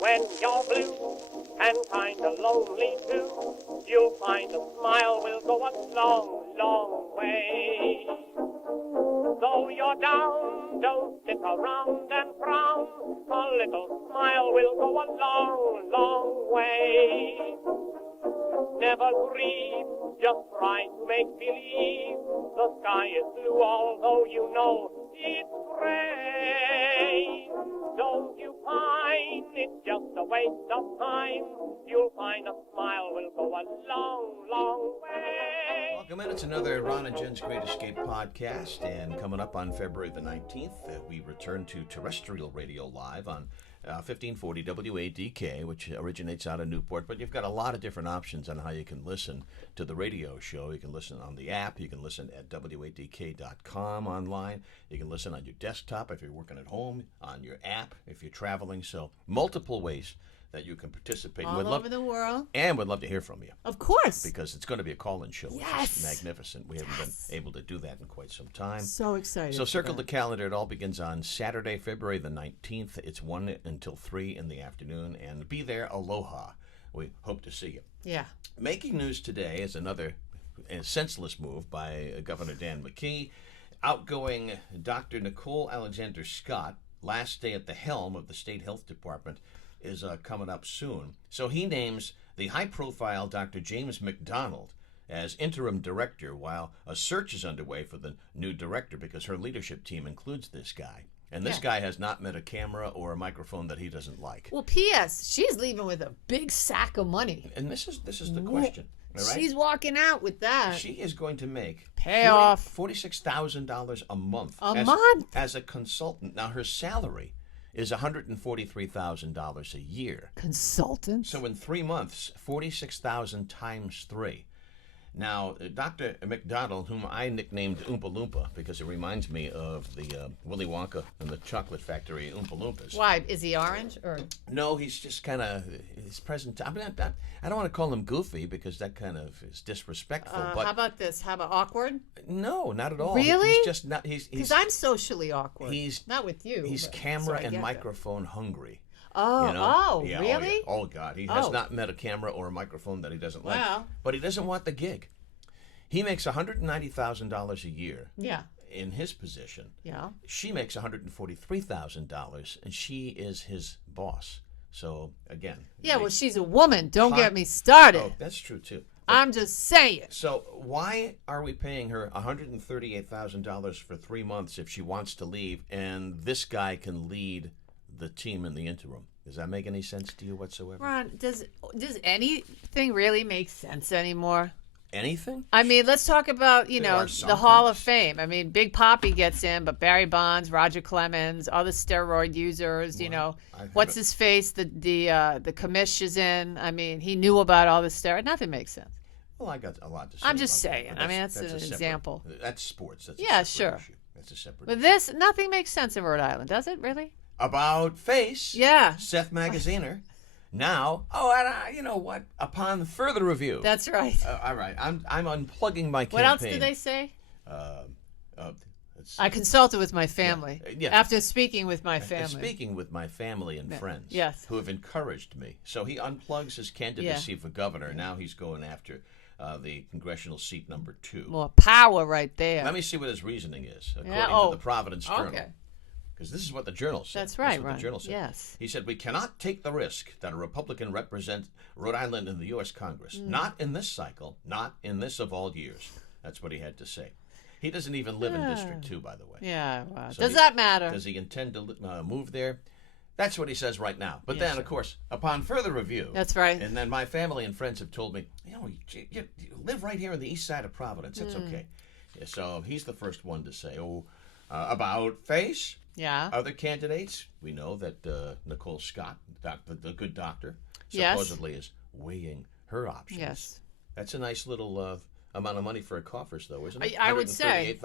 When you're blue and kinda lonely too, you'll find a smile will go a long, long way. Though you're down, don't sit around and frown. A little smile will go a long, long way. Never grieve, just try to make believe the sky is blue, although you know it's gray. Don't you find it's just a waste of time? You'll find a smile will go a long, long way. Welcome in. It's another Ron and Jen's Great Escape podcast, and coming up on February the 19th, we return to terrestrial radio live on 1540 WADK, which originates out of Newport, but you've got a lot of different options on how you can listen to the radio show. You can listen on the app, you can listen at wadk.com online, you can listen on your desktop if you're working at home, on your app if you're traveling, so multiple ways that you can participate. All over the world. And we'd love to hear from you. Of course. Because it's going to be a call-in show, which is magnificent. We haven't been able to do that in quite some time. So excited. So circle the calendar. It all begins on Saturday, February the 19th. It's 1 until 3 in the afternoon. And be there, aloha. We hope to see you. Yeah. Making news today is another senseless move by Governor Dan McKee. Outgoing Dr. Nicole Alexander Scott, last day at the helm of the State Health Department, is coming up soon. So he names the high-profile Dr. James McDonald as interim director while a search is underway for the new director because her leadership team includes this guy. And this guy has not met a camera or a microphone that he doesn't like. Well, P.S., she's leaving with a big sack of money. And this is the question. All right? She's walking out with that. She is going to make $46,000 a month. As a consultant. Now, her salary is $143,000 a year. Consultant? So in 3 months, $46,000 times 3. Now, Dr. McDonald, whom I nicknamed Oompa Loompa because it reminds me of the Willy Wonka and the Chocolate Factory Oompa Loompas. Why? Is he orange? Or No, he's just kind of his present. I don't want to call him goofy because that kind of is disrespectful. But how about this? How about awkward? No, not at all. Really? He's just not. Because I'm socially awkward. He's not with you. He's camera and microphone hungry. Oh, you know? Yeah, really? Oh, yeah. Oh, God. He has not met a camera or a microphone that he doesn't like. But he doesn't want the gig. He makes $190,000 a year. Yeah. In his position. Yeah. She makes $143,000, and she is his boss. So, again. Yeah, well, she's a woman. Don't get me started. Oh, that's true, too. I'm just saying. So why are we paying her $138,000 for 3 months if she wants to leave, and this guy can lead the team in the interim? Does that make any sense to you whatsoever? Ron, does anything really make sense anymore? Anything? I mean, let's talk about, the Hall of Fame. I mean, Big Papi gets in, but Barry Bonds, Roger Clemens, all the steroid users, what's his face? The commish is in. I mean, he knew about all the steroid. Nothing makes sense. Well, I got a lot to say. I'm just saying. I mean, that's an example. That's sports. That's sure. Issue. That's a separate But issue. nothing makes sense in Rhode Island, does it, really? About face. Yeah. Seth Magaziner. Now, you know what? Upon further review. That's right. All right. I'm unplugging my campaign. What else did they say? I consulted with my family. Yeah. After speaking with my family. Speaking with my family and friends. Yes. Who have encouraged me. So he unplugs his candidacy for governor. Now he's going after the congressional seat number 2. More power right there. Let me see what his reasoning is, according to the Providence Journal. Okay. Because this is what the Journal said. That's right, Ron. The Journal said. Yes. He said, we cannot take the risk that a Republican represent Rhode Island in the U.S. Congress. Not in this cycle, not in this of all years. That's what he had to say. He doesn't even live in District 2, by the way. Yeah, well, so does that matter? Does he intend to move there? That's what he says right now. But then, of course, upon further review. That's right. And then my family and friends have told me, you live right here on the east side of Providence. It's okay. Yeah, so he's the first one to say, about face. Yeah. Other candidates, we know that Nicole Scott, the good doctor, supposedly is weighing her options. Yes. That's a nice little amount of money for a coffers, though, isn't it? I would say.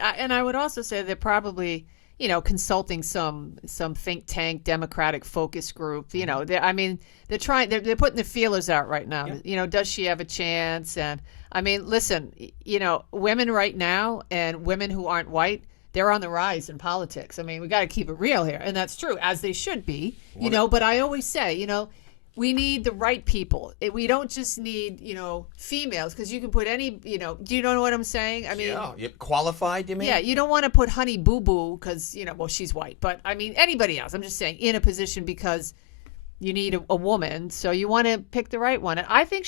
And I would also say they're probably, consulting some think tank Democratic focus group. They're trying. They're putting the feelers out right now. Yeah. Does she have a chance? And I mean, listen, women right now and women who aren't white, they're on the rise in politics. I mean, we got to keep it real here, and that's true, as they should be. But I always say, we need the right people. We don't just need, females, because you can put any, do you know what I'm saying? I mean, yeah, qualified, you mean? Yeah, you don't want to put Honey Boo Boo because, she's white. But, I mean, anybody else. I'm just saying, in a position because you need a woman. So you want to pick the right one. And I think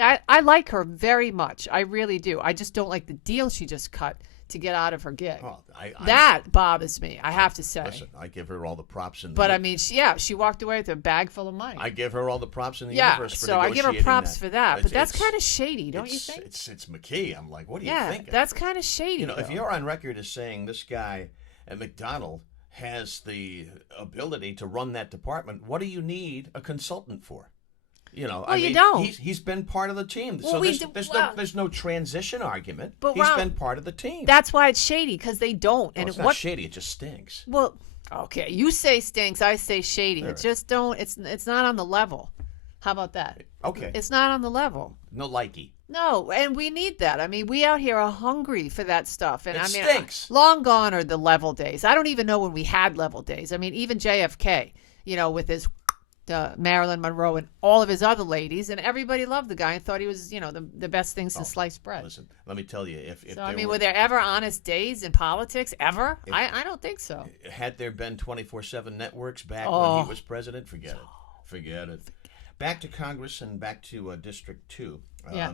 I like her very much. I really do. I just don't like the deal she just cut to get out of her gig. Oh, that bothers me, I have to say. Listen, I give her all the props in the But I mean, she walked away with a bag full of money. I give her all the props in the universe for so I give her props for that. But that's kind of shady, don't you think? It's McKee. I'm like, what do you think? Yeah, that's kind of shady. If you're on record as saying this guy at McDonald has the ability to run that department, what do you need a consultant for? You don't. He's been part of the team. So there's no transition argument. But he's been part of the team. That's why it's shady, because they don't. And it's not shady. It just stinks. Well, okay. You say stinks. I say shady. It just don't. It's not on the level. How about that? Okay. It's not on the level. No likey. No, and we need that. I mean, we out here are hungry for that stuff. And it stinks. Long gone are the level days. I don't even know when we had level days. I mean, even JFK, with his Marilyn Monroe and all of his other ladies, and everybody loved the guy and thought he was, the best thing since sliced bread. Listen, let me tell you, were there ever honest days in politics ever? I don't think so. Had there been 24/7 networks back when he was president, forget it. Back to Congress and back to District 2.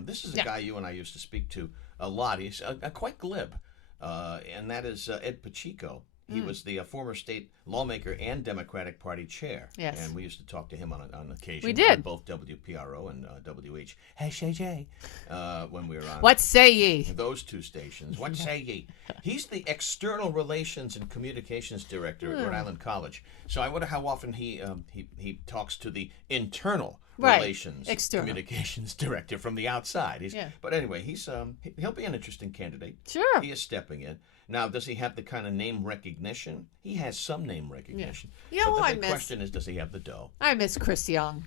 This is a guy you and I used to speak to a lot. He's quite glib, and that is Ed Pacheco. He was the former state lawmaker and Democratic Party chair. Yes. And we used to talk to him on occasion. We did. On both WPRO and WHJJ when we were on. What say ye? Those two stations. What say ye? He's the External Relations and Communications Director at Rhode Island College. So I wonder how often he talks to the Internal Relations Communications Director from the outside. But anyway, he'll be an interesting candidate. Sure. He is stepping in. Now, does he have the kind of name recognition? He has some name recognition. Yeah. But the question is, does he have the dough? I miss Chris Young.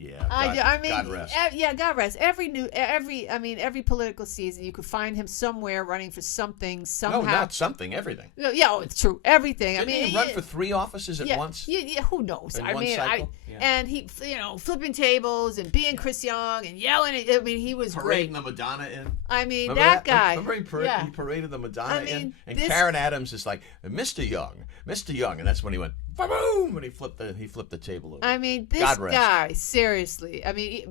Yeah, God rest. God rest. Every political season, you could find him somewhere running for something, somehow. No, not something, everything. Yeah, it's true. Everything. Didn't he run for 3 offices at once? Yeah, who knows? Cycle? And he, flipping tables and being Chris Young and yelling. He was parading the Madonna in. Remember that guy. Remember he paraded the Madonna in? And Karen Adams is like, Mr. Young, and that's when he went, boom, and he flipped the table over. This guy, seriously.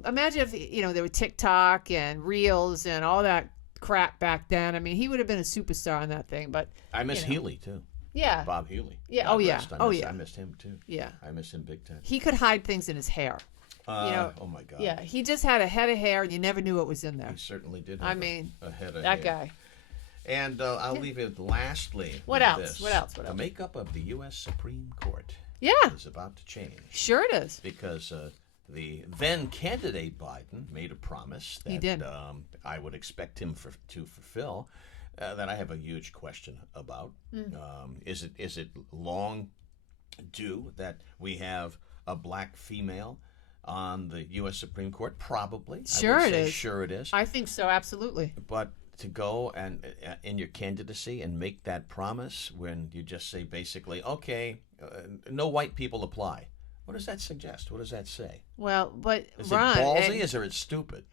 Imagine if there were TikTok and Reels and all that crap back then. He would have been a superstar on that thing. But I miss Healy too. Yeah, Bob Healy. Yeah. I missed him too. Yeah, I miss him big time. He could hide things in his hair. Oh my God. Yeah, he just had a head of hair, and you never knew what was in there. He certainly did. Have a head of that hair. guy. And I'll leave it lastly. What else? The makeup of the U.S. Supreme Court. Yeah. Is about to change. Sure it is. Because the then candidate Biden made a promise that he did. I would expect him to fulfill. That I have a huge question about. Is it long due that we have a black female on the U.S. Supreme Court? Probably. Sure it is. Sure it is. I think so, absolutely. But to go and in your candidacy and make that promise when you just say basically, okay, no white people apply. What does that suggest? What does that say? Well, but is it ballsy or is it stupid?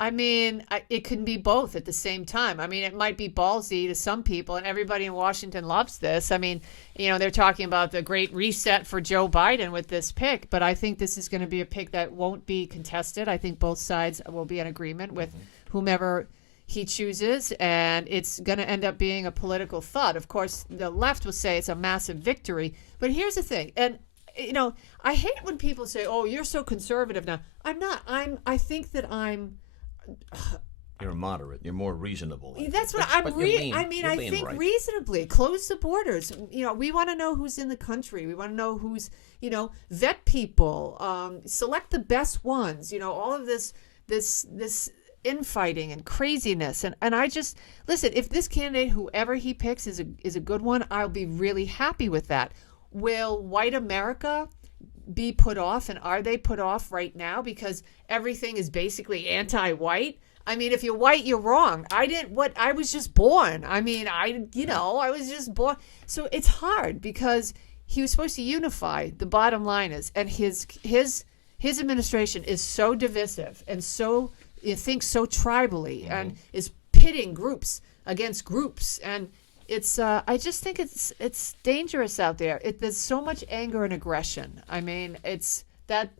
It can be both at the same time. It might be ballsy to some people, and everybody in Washington loves this. They're talking about the great reset for Joe Biden with this pick, but I think this is going to be a pick that won't be contested. I think both sides will be in agreement with whomever he chooses, and it's going to end up being a political thud. Of course, the left will say it's a massive victory, but here's the thing, and I hate when people say, "Oh, you're so conservative now." I'm not. I think that I'm. You're moderate. You're more reasonable. That's what I think right. Reasonably. Close the borders. We want to know who's in the country. We want to know who's, vet people, select the best ones. All of this infighting and craziness. And I just, listen, if this candidate, whoever he picks, is a good one, I'll be really happy with that. Will white America be put off, and are they put off right now because everything is basically anti-white? I mean, if you're white, you're wrong. I was just born. I mean, I was just born. So it's hard because he was supposed to unify. The bottom line is, and his administration is so divisive and so, it thinks so tribally and is pitting groups against groups. And it's, I just think it's dangerous out there. There's so much anger and aggression. I mean, it's that,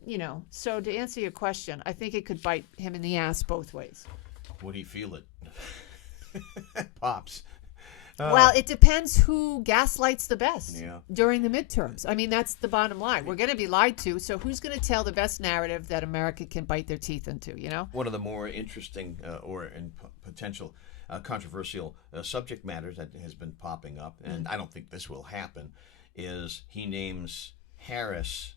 so to answer your question, I think it could bite him in the ass both ways. Would he feel it? Pops. Well, it depends who gaslights the best during the midterms. I mean, that's the bottom line. We're going to be lied to, so who's going to tell the best narrative that America can bite their teeth into, One of the more interesting and potential controversial subject matters that has been popping up, and I don't think this will happen, is he names Harris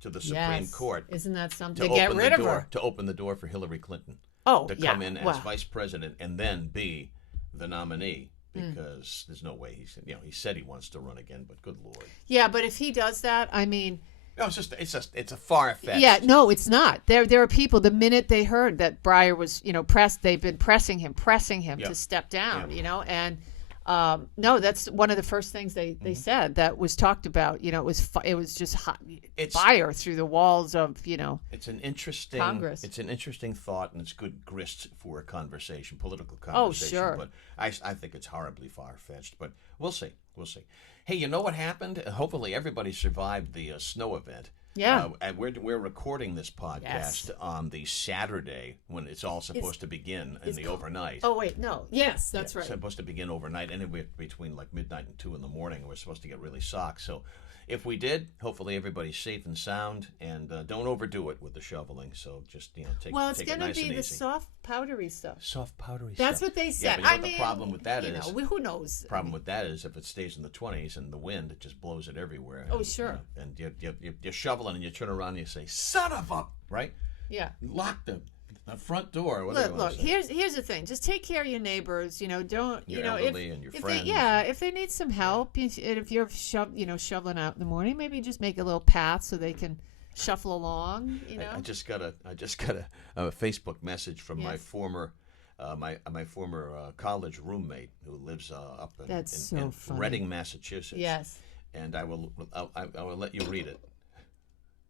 to the Supreme Court. Isn't that something? To get rid of her. To open the door for Hillary Clinton. To come in as vice president and then be the nominee. Because there's no way he said he wants to run again, but good Lord. Yeah, but if he does that, I mean, no, it's a far-fetched. Yeah, no, it's not. There are people. The minute they heard that Breyer was pressed, they've been pressing him to step down. And no, that's one of the first things they said that was talked about. It was just fire through the walls of It's an interesting Congress. It's an interesting thought, and it's good grist for a conversation, political Oh, conversation. sure. But I think it's horribly far-fetched. But we'll see. Hey, you know what happened? Hopefully, everybody survived the snow event. Yeah. And we're recording this podcast on the Saturday when it's all supposed to begin in the overnight. Oh, wait, no. Yes, that's right. It's supposed to begin overnight, anywhere between like midnight and 2 in the morning. We're supposed to get really socked. So if we did, hopefully everybody's safe and sound, and don't overdo it with the shoveling. So just take it nice and easy. Well, it's going to be the soft, powdery stuff. Soft, powdery That's stuff. what they said. Yeah, but the problem with that is, who knows? The problem with that is if it stays in the 20s and the wind, it just blows it everywhere. Oh, sure. And you're shoveling, and you turn around and you say, "Son of a," right? Yeah. Lock the front door. Look. Here's the thing. Just take care of your neighbors. Don't your elderly and your friends. If they need some help, and if you're shoveling out in the morning, maybe just make a little path so they can shuffle along. I just got a Facebook message from my former my former college roommate who lives up in Reading, Massachusetts. Yes. And I will let you read it.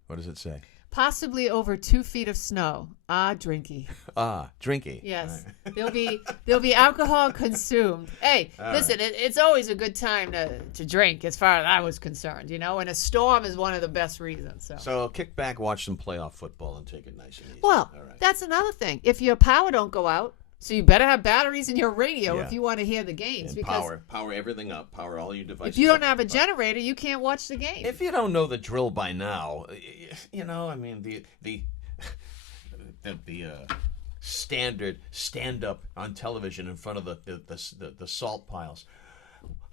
What does it say? Possibly over 2 feet of snow. Drinky. Drinky. Yes. There'll be alcohol consumed. Hey, listen, it's always a good time to drink as far as I was concerned, and a storm is one of the best reasons. So kick back, watch some playoff football, and take it nice and easy. Well, that's another thing. If your power don't go out, so you better have batteries in your radio if you want to hear the games. And because power everything up, power all your devices. If you don't have a generator, you can't watch the game. If you don't know the drill by now, I mean the standard stand-up on television in front of the salt piles.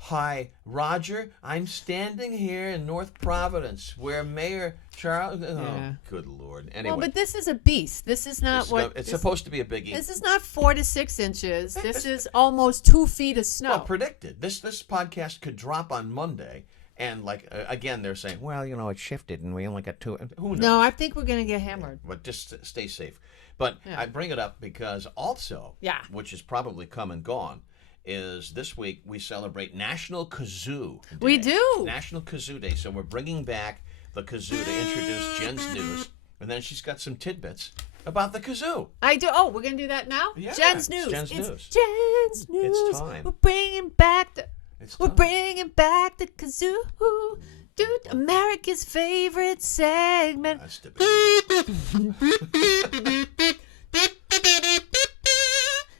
Hi, Roger. I'm standing here in North Providence, where Mayor Charles. Oh, good Lord. Anyway, well, but this is a beast. This is not it's supposed to be a biggie. This is not 4 to 6 inches. This is almost 2 feet of snow. Well, predicted. This podcast could drop on Monday, and again, they're saying, well, it shifted, and we only got 2. Who knows? No, I think we're going to get hammered. But just stay safe. But I bring it up because also, which is probably come and gone, is this week we celebrate National Kazoo Day. We do. National Kazoo Day. So we're bringing back the kazoo to introduce Jen's news. And then she's got some tidbits about the kazoo. I do. Oh, we're going to do that now? Yeah. Jen's news. Jen's news. Jen's news. It's time. We're bringing back the kazoo. Dude, America's favorite segment. That's the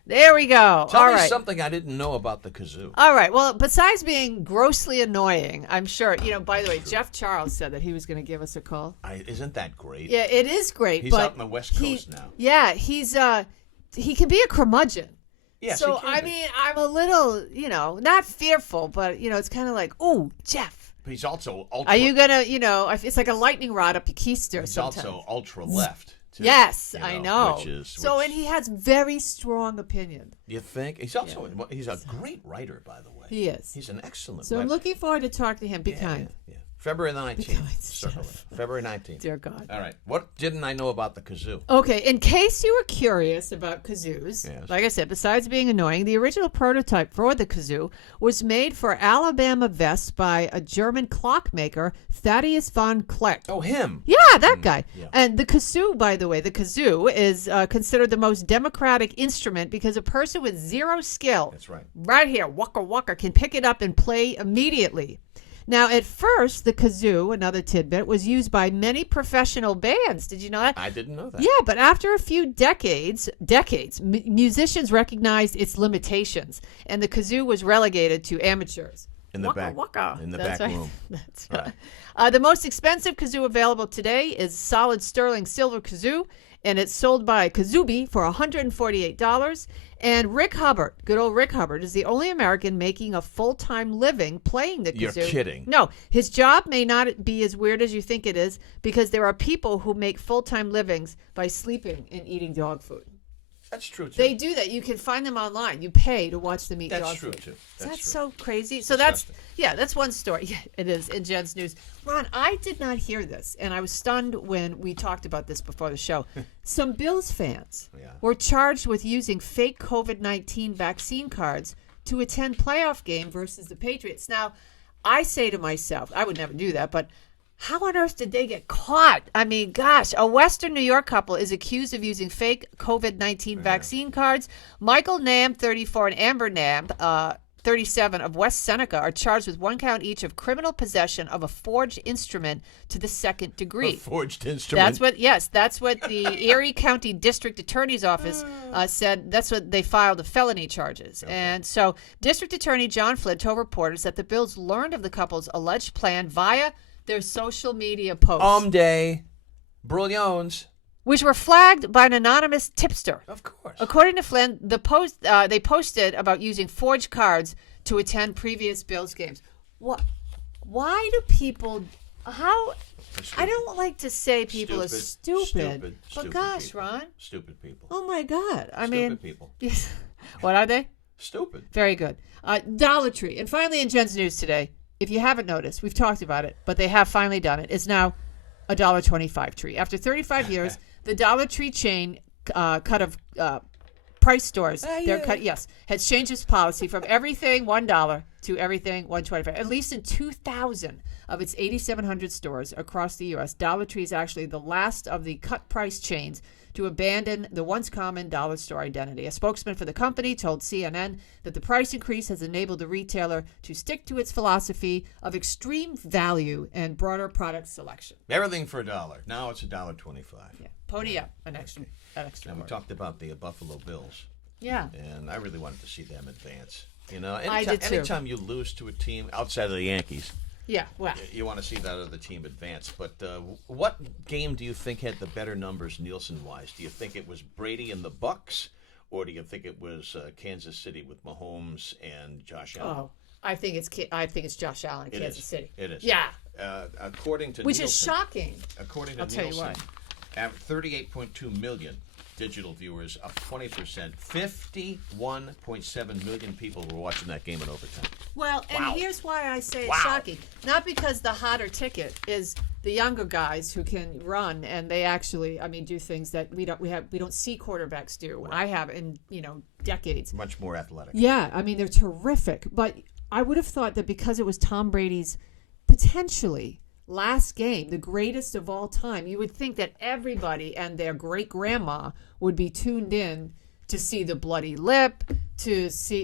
There we go. Tell me something I didn't know about the kazoo. All right. Well, besides being grossly annoying, I'm sure, by the way, Jeff Charles said that he was going to give us a call. Isn't that great? Yeah, it is great. He's out on the West Coast now. Yeah, he can be a curmudgeon. Yes, so, I mean, I'm a little, not fearful, but, it's kind of like, oh, Jeff. But he's also ultra. Are you going to, it's like a lightning rod up your keister sometimes. He's also ultra left. Too, yes, I know. And he has very strong opinion. You think? He's also he's a great writer, by the way. He is. He's an excellent writer. So I'm looking forward to talking to him. Be kind. Yeah. February 19th. Circle it. February 19th. Dear God. All right. What didn't I know about the kazoo? Okay, in case you were curious about kazoos, Yes. like I said, besides being annoying, the original prototype for the kazoo was made for Alabama vests by a German clockmaker, Thaddeus von Kleck. Oh, him. Yeah, that guy. Yeah. And the kazoo, by the way, the kazoo is considered the most democratic instrument because a person with zero skill, That's right, here, waka waka, can pick it up and play immediately. Now, at first, the kazoo, another tidbit, was used by many professional bands. Did you know that? I didn't know that. Yeah, but after a few decades, musicians recognized its limitations, and the kazoo was relegated to amateurs. In the Waka, back, waka. in the That's back right. room. That's Right. right. The most expensive kazoo available today is solid sterling silver kazoo, and it's sold by Kazubi for $148. And Rick Hubbard, good old Rick Hubbard, is the only American making a full-time living playing the kazoo. You're kidding. No, his job may not be as weird as you think it is because there are people who make full-time livings by sleeping and eating dog food. That's true, too. They do that. You can find them online. You pay to watch them eat That's dog true, food. too. That's true. so crazy. It's So disgusting. that's one story. Yeah, it is in Jen's news. Ron, I did not hear this, and I was stunned when we talked about this before the show. Some Bills fans were charged with using fake COVID-19 vaccine cards to attend playoff game versus the Patriots. Now, I say to myself, I would never do that, but how on earth did they get caught? I mean, gosh, a Western New York couple is accused of using fake COVID-19 vaccine cards. Michael Nam, 34, and Amber Nam, 37, of West Seneca are charged with 1 count each of criminal possession of a forged instrument to the second degree. A forged instrument. That's what the Erie County District Attorney's Office said. That's what they filed the felony charges. Okay. And so District Attorney John Flynn told reporters that the Bills learned of the couple's alleged plan via their social media posts. Day. Brillions. Which were flagged by an anonymous tipster. Of course. According to Flynn, they posted about using forged cards to attend previous Bills games. What? Why do people? How? I don't like to say people are stupid, but gosh, people. Ron, stupid people. Oh my God! Stupid people. What are they? Stupid. Very good. Dollar Tree, and finally in Jen's news today. If you haven't noticed, we've talked about it, but they have finally done it. It's now a $1.25 tree. After 35 years, the Dollar Tree chain cut of price stores, has changed its policy from everything $1 to everything $1.25. At least in 2,000 of its 8,700 stores across the U.S., Dollar Tree is actually the last of the cut price chains to abandon the once common dollar store identity. A spokesman for the company told CNN that the price increase has enabled the retailer to stick to its philosophy of extreme value and broader product selection. Everything for $1. Now it's $1.25. Yeah. Pony up an extra. And we talked about the Buffalo Bills. Yeah. And I really wanted to see them advance. I did too. Anytime you lose to a team outside of the Yankees, yeah, well, you want to see that other team advance. But what game do you think had the better numbers Nielsen-wise? Do you think it was Brady and the Bucks, or do you think it was Kansas City with Mahomes and Josh Allen? Oh, I think it's Josh Allen in Kansas City. It is. Yeah. According to Which Nielsen, is shocking. According to I'll tell you Nielsen, why. 38.2 million digital viewers, up 20%. 51.7 million people were watching that game in overtime. Well, and here's why I say it's shocking. Not because the hotter ticket is the younger guys who can run and they actually, do things that we don't see quarterbacks do. Right. I have in decades. Much more athletic. Yeah, they're terrific. But I would have thought that because it was Tom Brady's potentially last game, the greatest of all time, you would think that everybody and their great-grandma would be tuned in to see the bloody lip,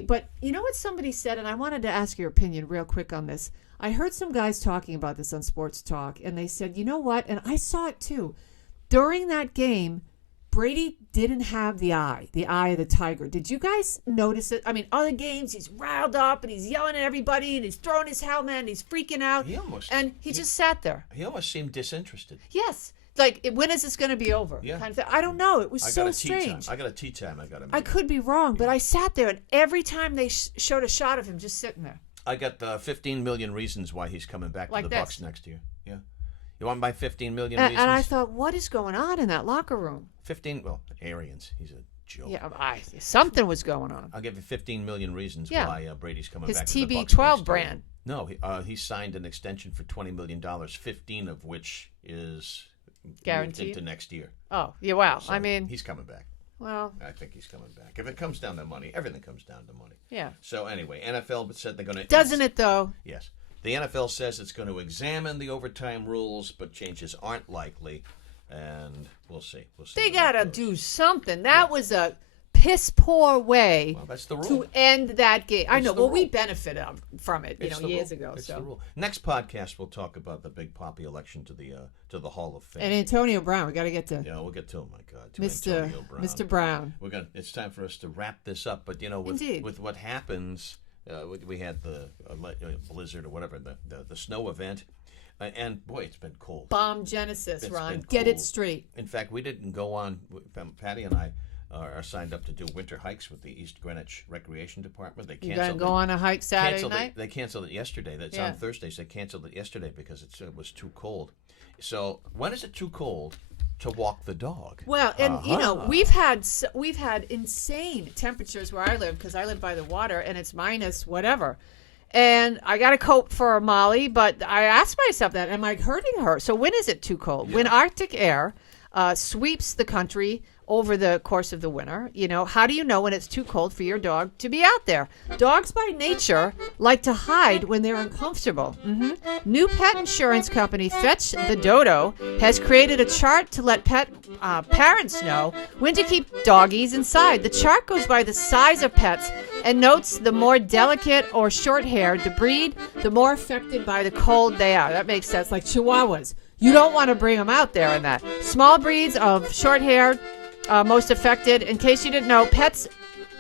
but you know what somebody said, and I wanted to ask your opinion real quick on this. I heard some guys talking about this on Sports Talk, and they said, you know what, and I saw it too. During that game, Brady didn't have the eye of the tiger. Did you guys notice it? Other games, he's riled up and he's yelling at everybody and he's throwing his helmet and he's freaking out. He just sat there. He almost seemed disinterested. Yes. Like, when is this going to be over? Yeah. Kind of thing. I don't know. It was so strange. I got a tea time. I could be wrong, but I sat there and every time they showed a shot of him just sitting there. I got 15 million reasons why he's coming back to the Bucs next year. Yeah. You want my 15 million reasons? And I thought, what is going on in that locker room? 15, Arians. He's a joke. Yeah, something was going on. I'll give you 15 million reasons why Brady's coming back to the Bucs TB12 next brand. year. No, he signed an extension for $20 million, 15 of which is guaranteed into next year. Oh, yeah, wow. So I mean, he's coming back. Well, I think he's coming back. If it comes down to money, everything comes down to money. Yeah. So anyway, NFL said they're going to... Doesn't it, though? Yes. The NFL says it's going to examine the overtime rules, but changes aren't likely. And we'll see. They got to do something. That was a piss poor way that's the rule. to end that game. I know. Well, we benefited from it, years ago. It's so the rule. Next podcast, we'll talk about the Big Papi election to the Hall of Fame. And Antonio Brown. We got to get to. Yeah, we'll get to him. My God, to Mr. Brown. It's time for us to wrap this up. But with what happens, we had the blizzard or whatever, the snow event. And boy, it's been cold. Bomb Genesis, Ron. Get it straight. In fact, we didn't go on. Patty and I are signed up to do winter hikes with the East Greenwich Recreation Department. They canceled. You gotta go on a hike Saturday night. They canceled it yesterday. That's on Thursdays. They canceled it yesterday because it was too cold. So when is it too cold to walk the dog? Well, and we've had insane temperatures where I live because I live by the water and it's minus whatever. And I got a coat for Molly, but I asked myself that, am I hurting her? So when is it too cold? When Arctic air sweeps the country over the course of the winter, how do you know when it's too cold for your dog to be out there? Dogs by nature like to hide when they're uncomfortable. New pet insurance company Fetch the Dodo has created a chart to let pet parents know when to keep doggies inside. The chart goes by the size of pets and notes the more delicate or short-haired the breed, the more affected by the cold they are. That makes sense. Like Chihuahuas. You don't want to bring them out there in that. Small breeds of short-haired, most affected. In case you didn't know, pets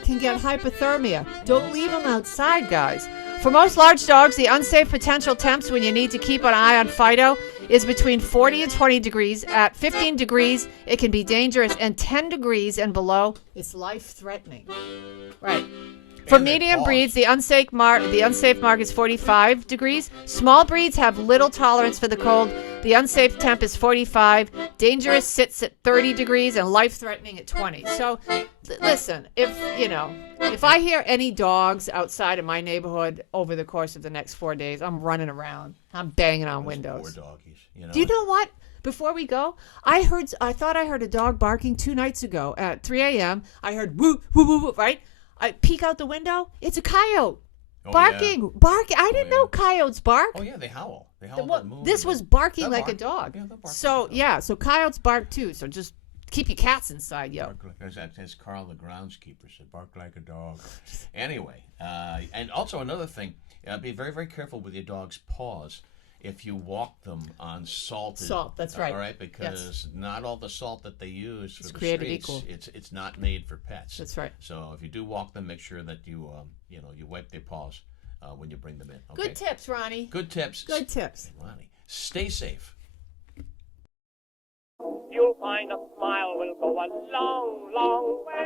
can get hypothermia. Don't leave them outside, guys. For most large dogs, the unsafe potential temps when you need to keep an eye on Fido is between 40 and 20 degrees. At 15 degrees, it can be dangerous, and 10 degrees and below, it's life-threatening. Right. For medium breeds, the unsafe mark is 45 degrees. Small breeds have little tolerance for the cold. The unsafe temp is 45. Dangerous sits at 30 degrees and life-threatening at 20. So, listen, if I hear any dogs outside of my neighborhood over the course of the next 4 days, I'm running around. I'm banging on windows. Poor doggies. Do you know what? Before we go, I thought I heard a dog barking 2 nights ago at 3 a.m. I heard woo, woo, woo, woo, right? I peek out the window. It's a coyote. Barking. I didn't know coyotes bark. Oh, yeah, they howl. They howl. This was barking like a dog. Yeah, they'll bark so coyotes bark too. So just keep your cats inside, yo. As Carl the groundskeeper said, bark like a dog. Anyway, and also another thing, be very, very careful with your dog's paws. If you walk them on salt, that's right. All right, because not all the salt that they use for the created streets, equal. It's not made for pets. That's right. So if you do walk them, make sure that you wipe their paws when you bring them in. Okay? Good tips, Ronnie. Good tips. Good tips. Ronnie, stay safe. You'll find a smile will go a long, long way.